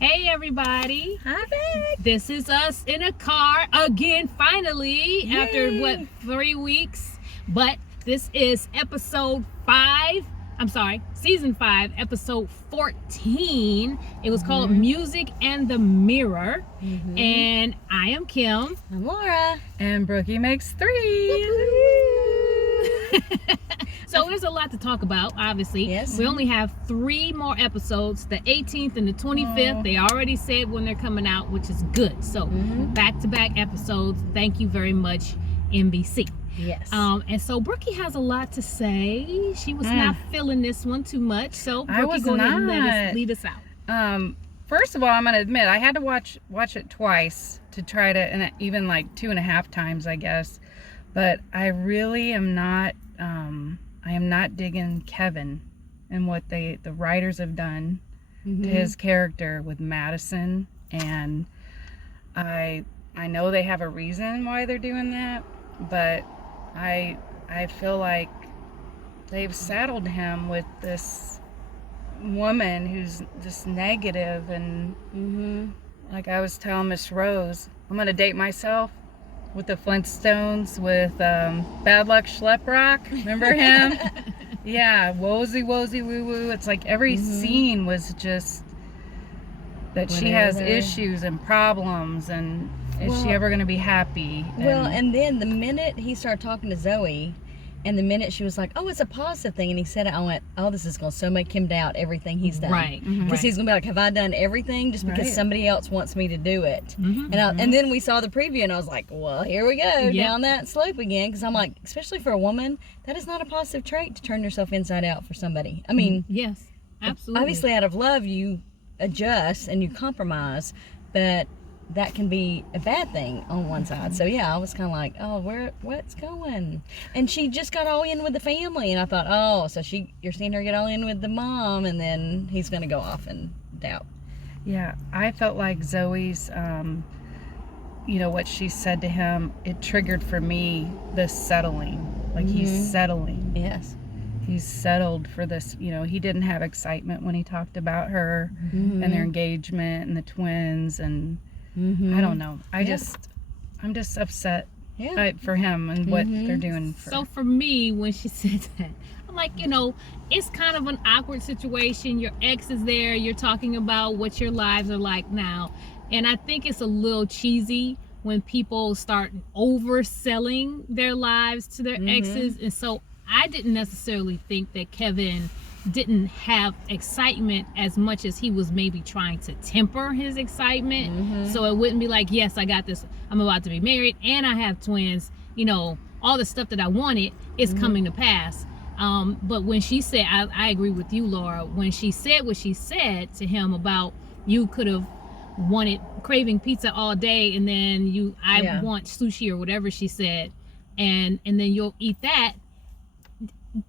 Hey everybody, Hi, babe. this is us in a car again finally. Yay. After 3 weeks, but this is episode 5, season 5, episode 14. It was called Music and the Mirror. And I am Kim. I'm Laura. And Brookie makes 3. So there's a lot to talk about, obviously. Yes. We only have 3 more episodes, the 18th and the 25th. They already said when they're coming out, which is good. So back-to-back episodes. Thank you very much, NBC. Yes. And so Brookie has a lot to say. She was not feeling this one too much. So Brookie, go ahead and lead us out. First of all, I'm gonna admit I had to watch it twice to try to, and even like 2.5 times, I guess. But I really am not. I am not digging Kevin and what the writers have done to his character with Madison, and I know they have a reason why they're doing that, but I feel like they've saddled him with this woman who's just negative, and like I was telling Miss Rose, I'm gonna date myself with the Flintstones with Bad Luck Schleprock. Remember him? Yeah, wozy woo woo. It's like every scene was just that she has issues and problems, and is she ever going to be happy? And then the minute he started talking to Zoe, and the minute she was like, oh, it's a positive thing, and he said it, I went, oh, this is going to so make him doubt everything he's done. Right. Because he's going to be like, have I done everything just because somebody else wants me to do it? And then we saw the preview, and I was like, well, here we go, down that slope again. Because I'm like, especially for a woman, that is not a positive trait to turn yourself inside out for somebody. I mean, yes, absolutely. Obviously, out of love, you adjust and you compromise, but that can be a bad thing on one side. So yeah, I was kind of like, oh, what's going? And she just got all in with the family, and I thought, oh, so you're seeing her get all in with the mom, and then he's gonna go off and doubt. Yeah, I felt like Zoe's, what she said to him, it triggered for me this settling. Like he's settling. Yes. He's settled for this, he didn't have excitement when he talked about her and their engagement and the twins, and I don't know. I'm just upset for him and what they're doing. So for me, when she said that, I'm like, it's kind of an awkward situation. Your ex is there. You're talking about what your lives are like now. And I think it's a little cheesy when people start overselling their lives to their exes. And so I didn't necessarily think that Kevin didn't have excitement as much as he was maybe trying to temper his excitement. So it wouldn't be like, yes, I got this, I'm about to be married and I have twins, all the stuff that I wanted is coming to pass. But when she said, I agree with you, Laura, when she said what she said to him about you could have wanted craving pizza all day, and then I want sushi or whatever she said, and then you'll eat that.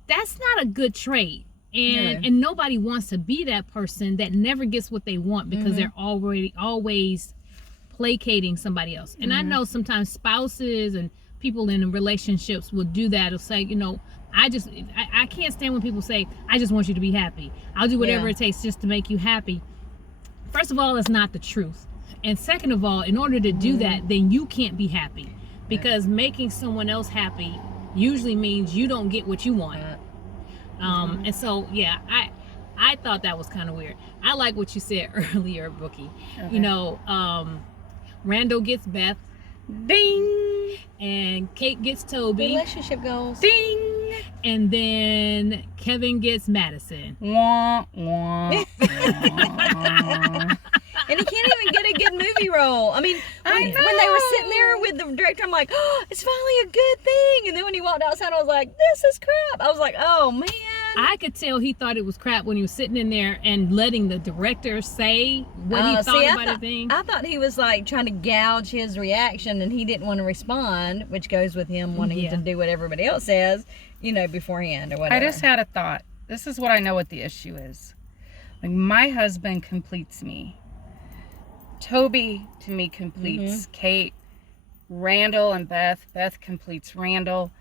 That's not a good trait. And nobody wants to be that person that never gets what they want because they're always placating somebody else. And I know sometimes spouses and people in relationships will do that. Will say, I can't stand when people say, I just want you to be happy. I'll do whatever it takes just to make you happy. First of all, that's not the truth. And second of all, in order to do that, then you can't be happy, because making someone else happy usually means you don't get what you want. And so, I thought that was kind of weird. I like what you said earlier, Brookie. Okay. Randall gets Beth. Ding! And Kate gets Toby. Relationship goals. Ding! And then Kevin gets Madison. Wah, wah, wah. And he can't even get a good movie role. I mean, when they were sitting there with the director, I'm like, oh, it's finally a good thing. And then when he walked outside, I was like, this is crap. I was like, oh, man. I could tell he thought it was crap when he was sitting in there and letting the director say what he thought about the thing. I thought he was like trying to gouge his reaction, and he didn't want to respond, which goes with him wanting to do what everybody else says, beforehand or whatever. I just had a thought. This is what I know what the issue is. Like, my husband completes me. Toby, to me, completes Kate. Randall and Beth. Beth completes Randall.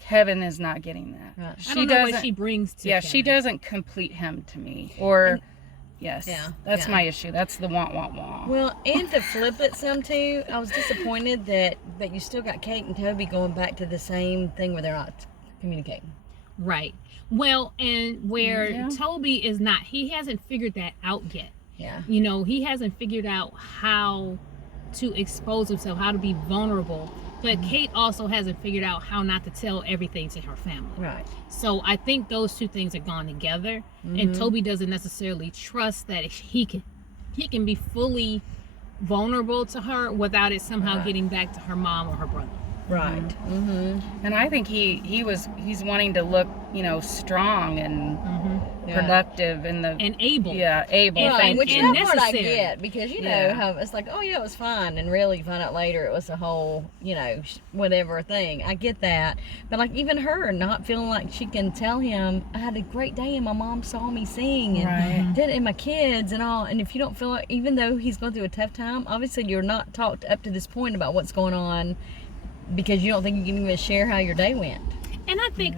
Kevin is not getting that. I don't know what she brings to Kevin. She doesn't complete him to me. Or Yes. Yeah, That's yeah. my issue. That's the want. Well, and to flip it some too, I was disappointed that you still got Kate and Toby going back to the same thing where they're not communicating. Right. Well, and where Yeah. Toby is not, he hasn't figured that out yet. Yeah. You know, he hasn't figured out how to expose himself, how to be vulnerable. But Kate also hasn't figured out how not to tell everything to her family. Right. So I think those two things are gone together. And Toby doesn't necessarily trust that he can be fully vulnerable to her without it somehow getting back to her mom or her brother. Right. Mm-hmm. And I think he's wanting to look, strong and productive in the And able. able. Right, Thank which you. and that part I necessary. get, because you know Yeah. how it's like, oh yeah, it was fun, and really you find out later it was a whole, whatever thing. I get that, but like even her not feeling like she can tell him, I had a great day and my mom saw me sing and Right. did it, and my kids and all. And if you don't feel like, even though he's going through a tough time, obviously you're not talked up to this point about what's going on, because you don't think you can even share how your day went. And I think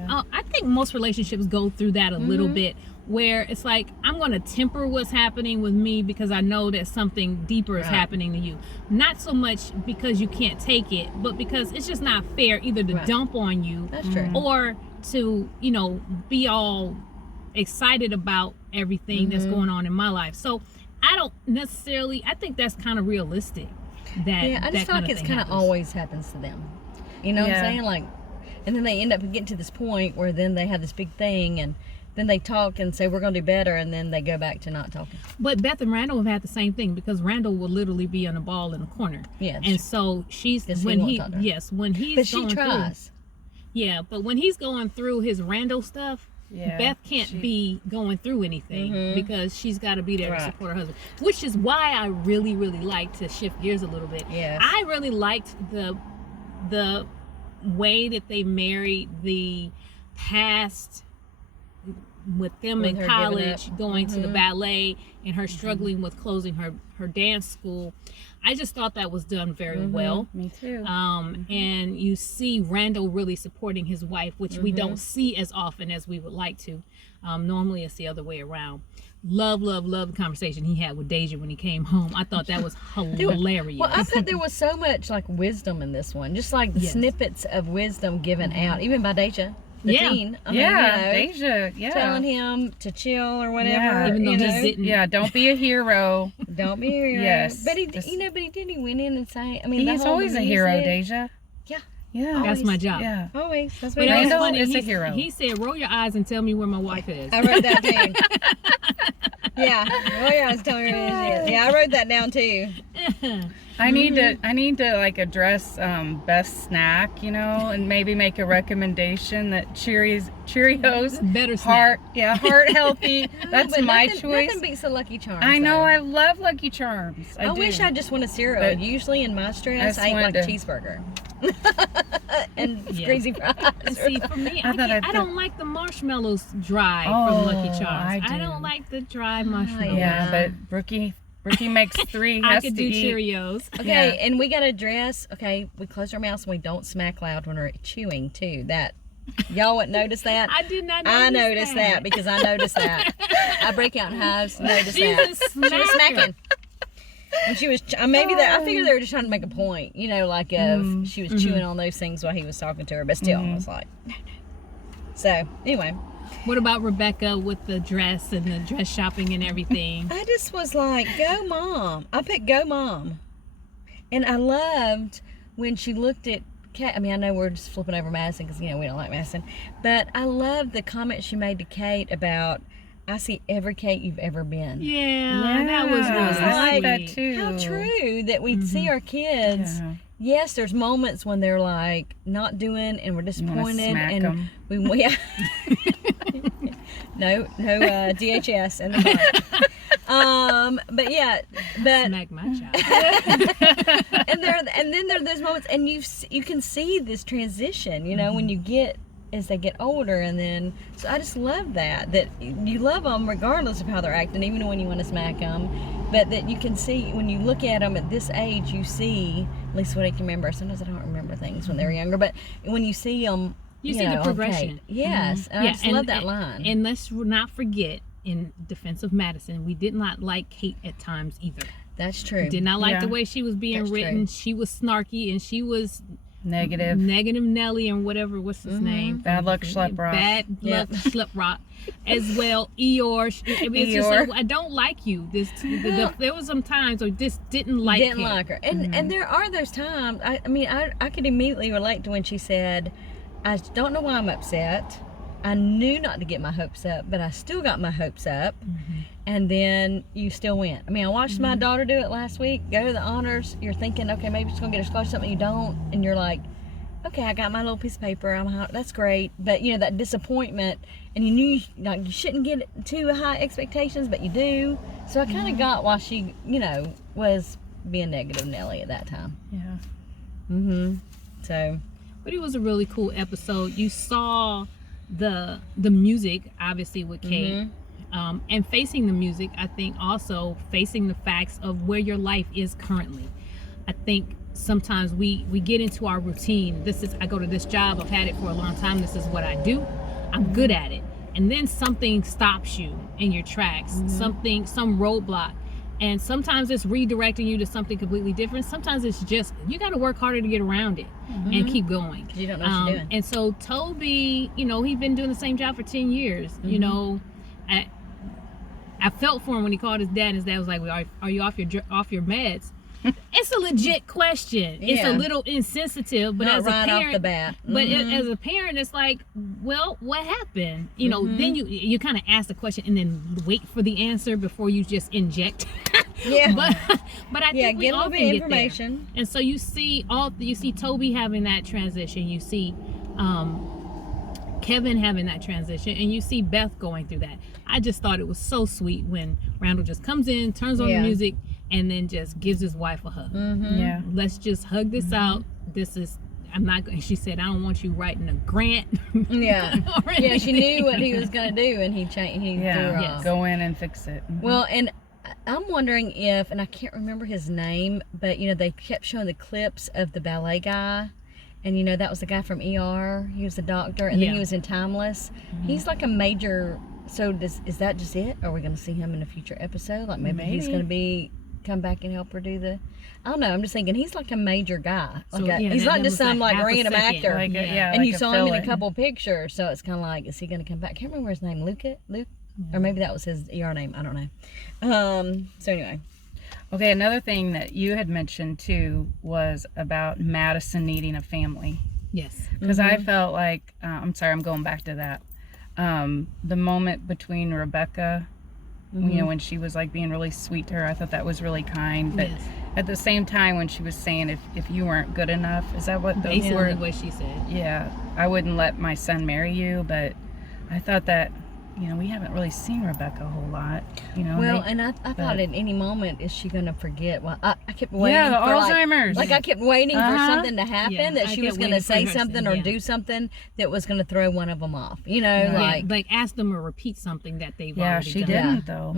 most relationships go through that a little bit, where it's like, I'm going to temper what's happening with me because I know that something deeper is Right. happening to you. Not so much because you can't take it, but because it's just not fair either to Right. dump on you That's true. or to, be all excited about everything that's going on in my life. So I think that's kind of realistic. Yeah, I just feel like it's kind of always happens to them. You know what I'm Yeah. saying? Like, and then they end up getting to this point where then they have this big thing, and then they talk and say we're going to do better, and then they go back to not talking. But Beth and Randall have had the same thing, because Randall will literally be on the ball in the corner. Yeah, And so she's Because he when won't he talk to her. yes when he's but she going tries. through, but when he's going through his Randall stuff, Yeah, Beth can't be going through anything because she's got to be there to Right. support her husband, which is why I really like to shift gears a little bit. Yes. I really liked the way that they married the past with them With in her giving college, up. going to the ballet, and her struggling with closing her dance school. I just thought that was done very well. Me too. And you see Randall really supporting his wife, which we don't see as often as we would like to. Normally it's the other way around. Love the conversation he had with Deja when he came home. I thought that was hilarious. Well, I thought there was so much like wisdom in this one, just like the Yes. snippets of wisdom given out, even by Deja, the Yeah. teen. I mean, Deja, telling him to chill or whatever. Even though you he know? didn't. Yeah, don't be a hero. Don't be a hero. Yes. But he, Just- but he did. He went in and say, I mean, the He's whole always a hero, music- Deja. Yeah. Yeah. That's my job. Yeah. Always. That's But what it was Randall funny. is a He- hero. He said, "Roll your eyes and tell me where my wife is." I wrote that too. Yeah. Oh yeah, I was telling her this. Yeah, I wrote that down too. I need to like address best snack, and maybe make a recommendation that Cheerios Better snack. heart healthy. That's But my nothing, choice. Nothing beats the Lucky Charms. I know, though. I love Lucky Charms. I do. wish I just wanted cereal. But Usually in my stress, I I eat just like a wanted cheeseburger and Yeah. greasy fries. And see, for me, I don't like the marshmallows dry from Lucky Oh, Charms. I I do. don't like the dry marshmallows. Yeah, but Brookie makes 3. I has could to do eat. Cheerios. Okay, Yeah. and we got to dress. Okay, we close our mouths and we don't smack loud when we're chewing too. That y'all wouldn't notice that. I did not. I noticed that because I noticed that. I break out in hives. Noticed She's that. a She was smacker. smacking. And she was maybe that. I figured they were just trying to make a point, like of she was chewing on those things while he was talking to her. But still, I was like, no. So anyway, What about Rebecca with the dress and the dress shopping and everything? I just was like, go mom. I picked go mom, and I loved when she looked at Kate. I mean, I know we're just flipping over Madison because we don't like Madison, but I loved the comment she made to Kate about, I see every Kate you've ever been. Yeah, that was Yeah, really I I like that sweet. too. How true that we see our kids. Yeah. Yes, there's moments when they're like not doing and we're disappointed smack and 'em. we no DHS in the car. But yeah, but Smack my child. and then there are those moments and you can see this transition, when you get as they get older, and then so I just love that you love them regardless of how they're acting, even when you want to smack them, but that you can see when you look at them at this age, you see at least what I can remember. Sometimes I don't remember things when they were younger, but when you see them, You see the okay, progression. yes, and I just love that line. And let's not forget in defense of Madison, we did not like Kate at times either. That's true. Did not like Yeah. the way she was being That's written. true. She was snarky, and she was Negative. Nelly, and whatever. What's his name? Bad luck Schleprock. Bad Yep. luck Schleprock, as well. Eeyore. I mean, it's just Eeyore. like, I don't like you. There was some times I just didn't like. Didn't Kate. like her. And there are those times, I mean, I could immediately relate to when she said, I don't know why I'm upset. I knew not to get my hopes up, but I still got my hopes up. And then you still went. I mean, I watched my daughter do it last week, go to the honors. You're thinking, okay, maybe she's going to get a scholarship, something you don't. And you're like, okay, I got my little piece of paper. That's great. But, you know, that disappointment, and you knew like, you shouldn't get too high expectations, but you do. So I kind of got why she, you know, was being negative Nelly at that time. Yeah. So. But it was a really cool episode. You saw the music, obviously, with Kate. And facing the music, I think also facing the facts of where your life is currently. I think sometimes we get into our routine. I go to this job, I've had it for a long time, this is what I do, I'm good at it. And then something stops you in your tracks, some roadblock. And sometimes it's redirecting you to something completely different. Sometimes it's just, you got to work harder to get around it and keep going. You don't know what you're doing. And so Toby, you know, he'd been doing the same job for 10 years. You know, I felt for him when he called his dad, and his dad was like, well, are you off your meds? It's a legit question. It's a little insensitive, but Not as right a parent, off the bat. but as a parent, it's like, well, what happened? You know, then you kind of ask the question and then wait for the answer before you just inject. Yeah. but I think we get a all little can bit of get there. information. And so you see Toby having that transition. You see Kevin having that transition, and you see Beth going through that. I just thought it was so sweet when Randall just comes in, turns on the music, and then just gives his wife a hug. Yeah. Let's just hug this out. I'm not going. She said, I don't want you writing a grant. Yeah. or Yeah, she anything. knew what he was going to do, and he threw her Yeah. off. Go in and fix it. Well, and I'm wondering if, and I can't remember his name, but, you know, they kept showing the clips of the ballet guy. And, you know, that was the guy from ER. He was a doctor, and then he was in Timeless. He's like a major, so is that just it? Are we going to see him in a future episode? Like maybe he's going to come back and help her do the, I don't know. I'm just thinking he's like a major guy. Like So, he's not that just was some like half a random second. actor. Like And like you a saw him in a fill-in. couple pictures, so it's kind of like, is he going to come back? I can't remember his name. Luke? Or maybe that was his ER name. I don't know. So anyway. Okay, another thing that you had mentioned too was about Madison needing a family. Yes. Because I felt like, I'm sorry, I'm going back to that. The moment between Rebecca, you know, when she was like being really sweet to her, I thought that was really kind. But Yes. at the same time, when she was saying if you weren't good enough, is that what those Basically were? what she said. Yeah, I wouldn't let my son marry you, but I thought that, you know, we haven't really seen Rebecca a whole lot, you know. Well, and I thought at any moment, is she going to forget? Well, I kept waiting yeah, the for Alzheimer's. like I kept waiting for something to happen, Yeah, that I she was kept going to waiting for say her to something say, or yeah. do something that was going to throw one of them off. You know, Yeah. Like ask them to repeat something that they've yeah, already she done. didn't though.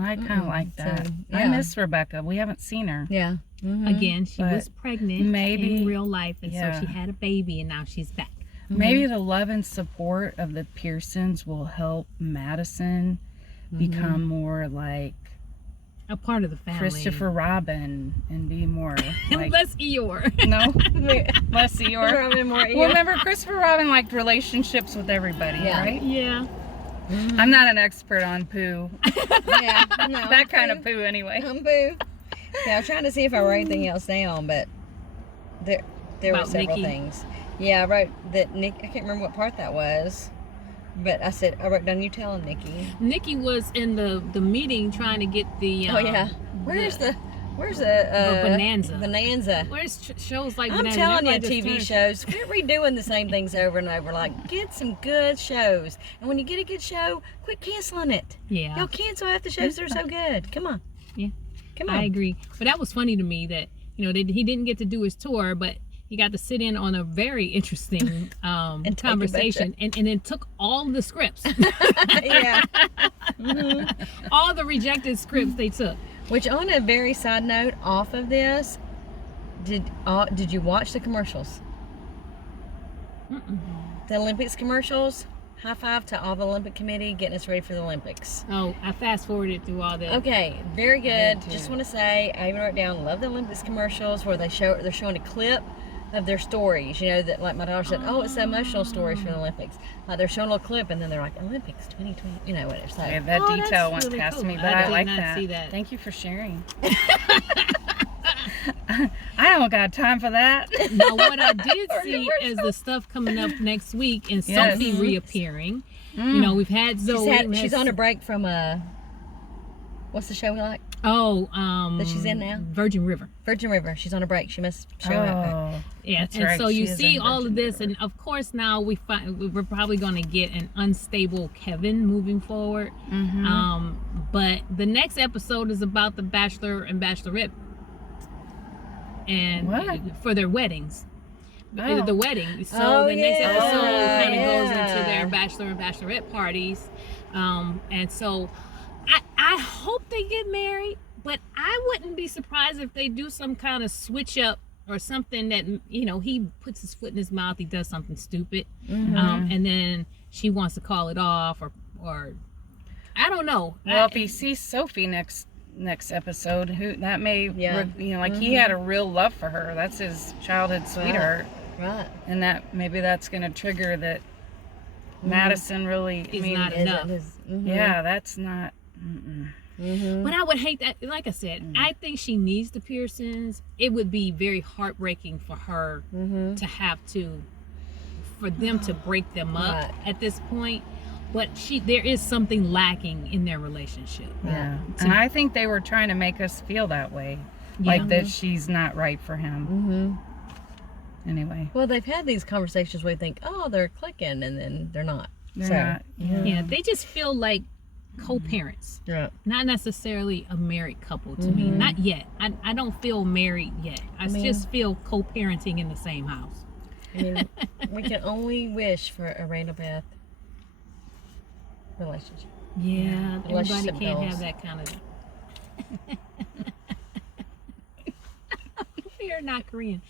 I kind of like that. So, I yeah. miss Rebecca. We haven't seen her. yeah. Again, she But was pregnant maybe- in real life, and yeah. so she had a baby, and now she's back. Maybe the love and support of the Pearsons will help Madison become more like A part of the family. Christopher Robin and be more like Less Eeyore. no, less Eeyore. Robin more Well, remember Christopher Robin liked relationships with everybody, Yeah. right? Yeah. I'm not an expert on poo. yeah, no, That kind of poo, anyway. boo. Yeah, I was trying to see if I wrote anything else down, but there were About several Nikki. things. Yeah, I wrote that Nick. I can't remember what part that was, but I wrote down you telling Nikki. Nikki was in the meeting trying to get the. Oh yeah, where's the Bonanza. Bonanza. Where's shows like I'm Bonanza? telling you, Everybody TV just shows, quit redoing the same things over and over. Like, get some good shows. And when you get a good show, quit canceling it. Yeah. Y'all cancel half the shows that are so good. Come on. Yeah. Come on. I agree. But that was funny to me that, you know, he didn't get to do his tour, but he got to sit in on a very interesting take a conversation and then took all the scripts. Yeah. All the rejected scripts they took. Which, on a very side note, off of this, did you watch the commercials? The Olympics commercials? high five to all the Olympic committee getting us ready for the Olympics. Oh, I fast forwarded through all that. Okay, very good. Me too. Just want to say, I even wrote down, love the Olympics commercials where they're showing a clip of their stories. You know, that like my daughter said, oh, it's the emotional stories for the Olympics. Like they're showing a little clip and then they're like, Olympics 2020, you know, whatever. So, Yeah, that Oh, detail that's went really past cool. me, but I I did like not that. see that. Thank you for sharing. I don't got time for that. Now, what I did see is the stuff coming up next week and Yes. Sophie reappearing. You know, we've had Zoe. she's on a break from what's the show we like? that she's in now? Virgin River. Virgin River. She's on a break. She must show up. Oh, Yeah, that's and right. so you She is see in all of Virgin this, River. and of course now we're probably going to get an unstable Kevin moving forward. But the next episode is about the Bachelor and Bachelorette, and What? for their weddings. Oh. The wedding. So Oh, the next yeah. episode kind of goes Yeah. into their Bachelor and Bachelorette parties, and so I hope they get married, but I wouldn't be surprised if they do some kind of switch up or something that, you know, he puts his foot in his mouth, he does something stupid, and then she wants to call it off, or I don't know. Well, if he sees Sophie next episode, who that may, Yeah. you know, like he had a real love for her. That's his childhood sweetheart, Right. and that maybe that's gonna trigger that. Madison really, Is I mean, not enough. yeah, that's not. But I would hate that. Like I said, I think she needs the Pearsons. It would be very heartbreaking for her to have for them to break them up Right. at this point. But there is something lacking in their relationship. Yeah, and I think they were trying to make us feel that way, like that she's not right for him. Anyway, Well, they've had these conversations where they think, oh, they're clicking, and then they're not. they're So, not. Yeah. Yeah, they just feel like co-parents, Right. not necessarily a married couple to me. Not yet. I don't feel married yet. I just feel co-parenting in the same house. I mean, we can only wish for a Randall Beth relationship. Yeah, everybody Relationship can't goals. have that kind of. You're not Korean.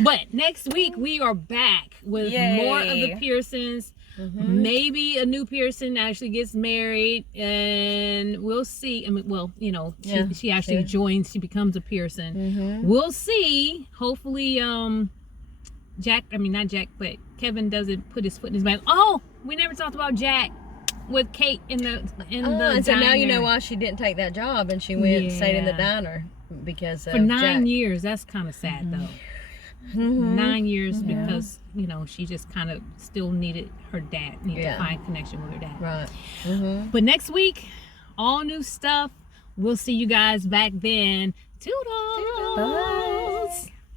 But next week we are back with more of the Yay. Pearsons. Maybe a new Pearson actually gets married, and we'll see. I mean, well, you know, she actually joins. She becomes a Pearson. We'll see. Hopefully, not Jack, but Kevin doesn't put his foot in his mouth. Oh, we never talked about Jack with Kate in the And so now you know diner. why she didn't take that job, and she went and stayed in the Yeah. diner because of For 9 Jack. years. That's kind of sad though. 9 years because you know she just kind of still needed her dad, to find connection with her dad. Right. But next week, all new stuff. We'll see you guys back then. Toodles. Bye.